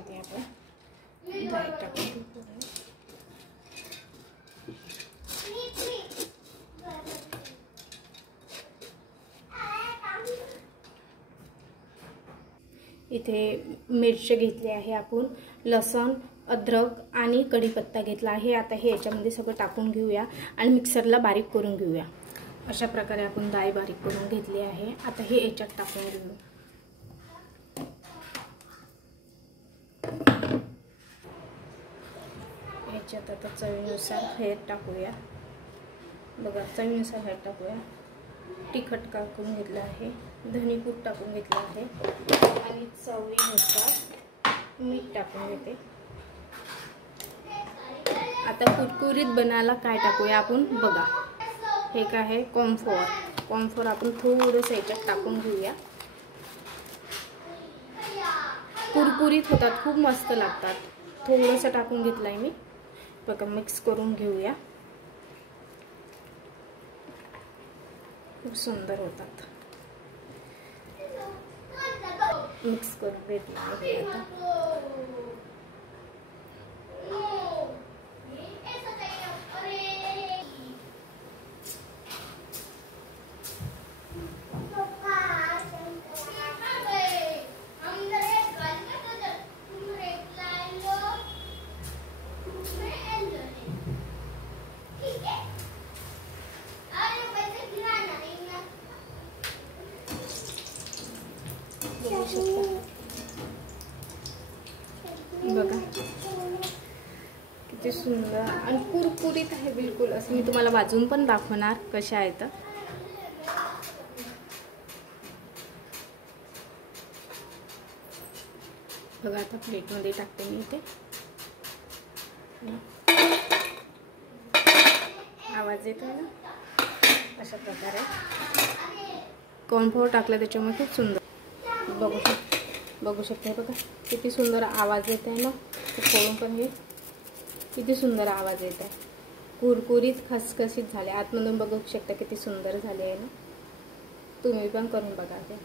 याच्यामध्ये आपण डाळ टाकून घेतो. इथे मिरची घेतली आहे आपण, लसूण, अद्रक आणि कढीपत्ता घेतला आहे. आता हे याच्यामध्ये सगळं टाकून घेऊया आणि मिक्सरला बारीक करून घेऊया. अशा प्रकारे आपण डाळ बारीक करून घेतली आहे. आता हे याच्यात टाकून घेऊ. याच्यात आता चवीनुसार हळद टाकूया. बघा, चवीनुसार हळद टाकूया. तिखट टाकून घेतलं आहे, धनेपूड टाकून घेतलं आहे आणि चवीनुसार मीठ टाकून घेते. आता कुरकुरीत बनायला काय टाकूया आपण बघा. हे काय आहे, कॉर्नफ्लोअर आपण थोडंसं याच्यात टाकून घेऊया. कुरकुरीत होतात, खूप मस्त लागतात. थोडंसं टाकून घेतलं आहे मी. बघा, मिक्स करून घेऊया. खूप सुंदर होतात. मिक्स करून घेतलं आहे आता. बघा किती सुंदर आणि कुरकुरीत आहे बिलकुल. असं मी तुम्हाला वाजून पण दाखवणार कशा आहेत. बघा, आता प्लेटमध्ये टाकते मी. इथे आवाज येतो ना. अशा प्रकारे कॉर्नफ्लोअर टाकलं त्याच्यामुळे खूप सुंदर बघू शकता. बघा किती सुंदर आवाज येत आहे ना. फोडून पण हे किती सुंदर आवाज येत आहे. कुरकुरीत खसखसीत झाले. आतमधून बघू शकता किती सुंदर झाले आहे ना. तुम्ही पण करून बघा ते.